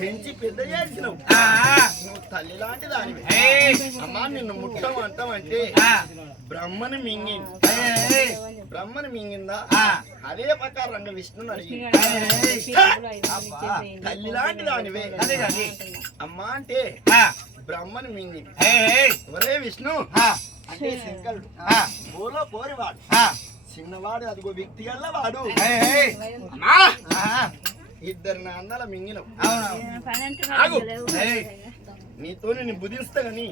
పెంచి పెద్ద చేసినావు. నువ్వు తల్లి లాంటి దానివి. అమ్మా నిన్ను ముట్టం అంటామంటే బ్రహ్మని మింగింది. బ్రహ్మని మింగిందా? అదే ప్రకారంగా విష్ణుని అడిగింది. తల్లి లాంటి దానివే అమ్మా అంటే బ్రహ్మని మింగింది. ఒరే విష్ణు అంటే శంకరుడు ఓలో పోరివాడు, చిన్నవాడు, అదిగో వ్యక్తి గల్ల వాడు. ఇద్దరు నా అన్నల మింగినవు. నీతో నేను బుధిస్తా గాని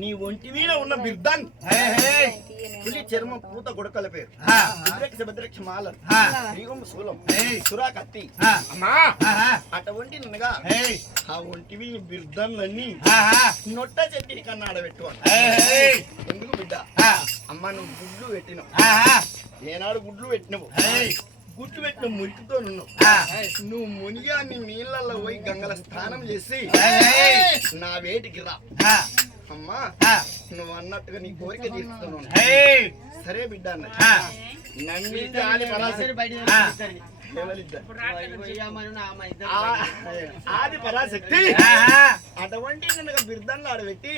నీ ఒంటి మీద ఉన్న బిర్దాన్ పులి చర్మం పూత గుడకల పేరు భద్రక్ష భద్రక్ష మాల శ్రీగం శూలం సురా కత్తి అమ్మా అటువంటి నన్నగా ఆ ఒంటివి బిర్దాన్లన్నీ నొట్ట చెట్టి కన్నా ఆడబెట్టువాను. ఎందుకు బిడ్డ? అమ్మ నువ్వు గుడ్లు పెట్టినావు. ఏనాడు గుడ్లు పెట్టినవు? గుడ్లు పెట్టిన మురికితో నువ్వు మునిగా నీ నీళ్ళల్లో పోయి గంగల స్నానం చేసి నా వేటికి రా. అమ్మా నువ్వు అన్నట్టుగా నీ కోరిక తీరుస్తున్నాను. సరే బిడ్డ అన్నది నమ్మింది ఆది పరాశక్తి. ఆది పరాశక్తి అటువంటి కనుక బిర్దంగా ఆడబెట్టి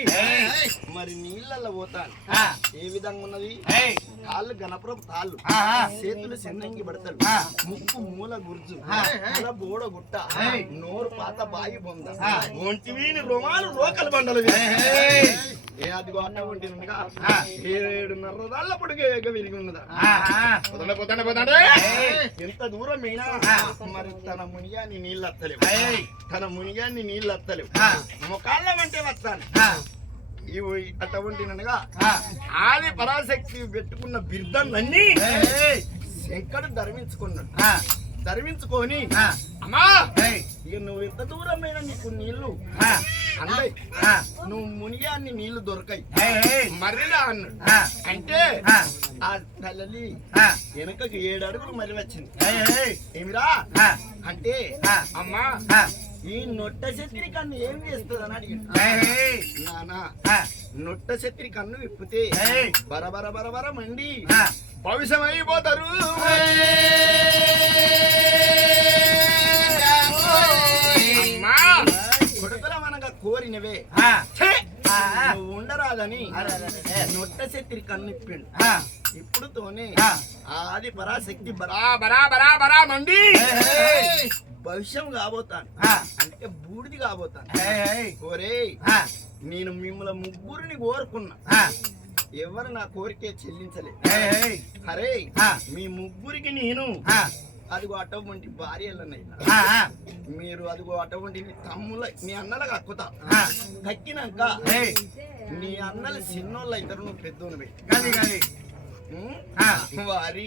మరి నీళ్ళల్లో పోతాను. ఏ విధంగా ఉన్నది? కాళ్ళు గణపురపు తాళ్ళు, చేతులు చెన్నంగి పడతాడు, ముక్కు మూల గుర్జు, బోడ గుట్ట, నోరు పాత బాయి బొంద, ఒంటివి రోమాలు రోకలు బండలు. అదిగో అటువంటి 7.5 పొడిగే విరిగి ఉన్నదా? ఎంత దూరం అయినా మరి తన మునిగాన్ని నీళ్ళు వస్తలేవు. తన మునిగాన్ని నీళ్ళు వస్తలేవు. మొకాళ్ళ అంటే వస్తాను. అటువంటినగా ఆది పరాశక్తి పెట్టుకున్న బిర్దన్లన్నీ శంకరుడు ధర్మించుకున్నాడు. ధర్మించుకొని అమ్మా ఇక నువ్వు ఎంత దూరమైనా నీకు నీళ్లు అందాయి, నువ్వు మునిగాన్ని నీళ్లు దొరకాయి మర్రిలా అన్నాడు. అంటే ఆ తల్లి వెనకకి 7 అడుగులు మర్రి వచ్చింది. ఏమిరా అంటే అమ్మా ఈ నొట్ట శక్తిని కన్ను ఏం చేస్తుంది అని అడిగింది. నానా నొట్ట శక్తిని కన్ను విప్పితే బరబర బరబర మండి భవిష్యం అయిపోతారు. కొడుకుల మనగా కోరినవే నువ్వు ఉండరాదని నొట్ట శక్తిని కన్ను ఇప్పిండు. ఇప్పుడుతోనే ఆది పరాశక్తి బరా బరా బరా బరా మండి భవిష్యం కాబోతాను అంటే బూడిది కాబోతాను. కోరే నేను మిమ్మల్ని ముగ్గురిని కోరుకున్నా, ఎవరు నా కోరికే చెల్లించలేదు. అరే మీ ముగ్గురికి నేను అదిగో అటువంటి భార్యలనైనా మీరు అదిగో అటువంటి తమ్ముల నీ అన్నలకు అక్కుతా కక్కినాక నీ అన్నలు చిన్నోళ్ళు ఇద్దరు నువ్వు పెద్దోను వారి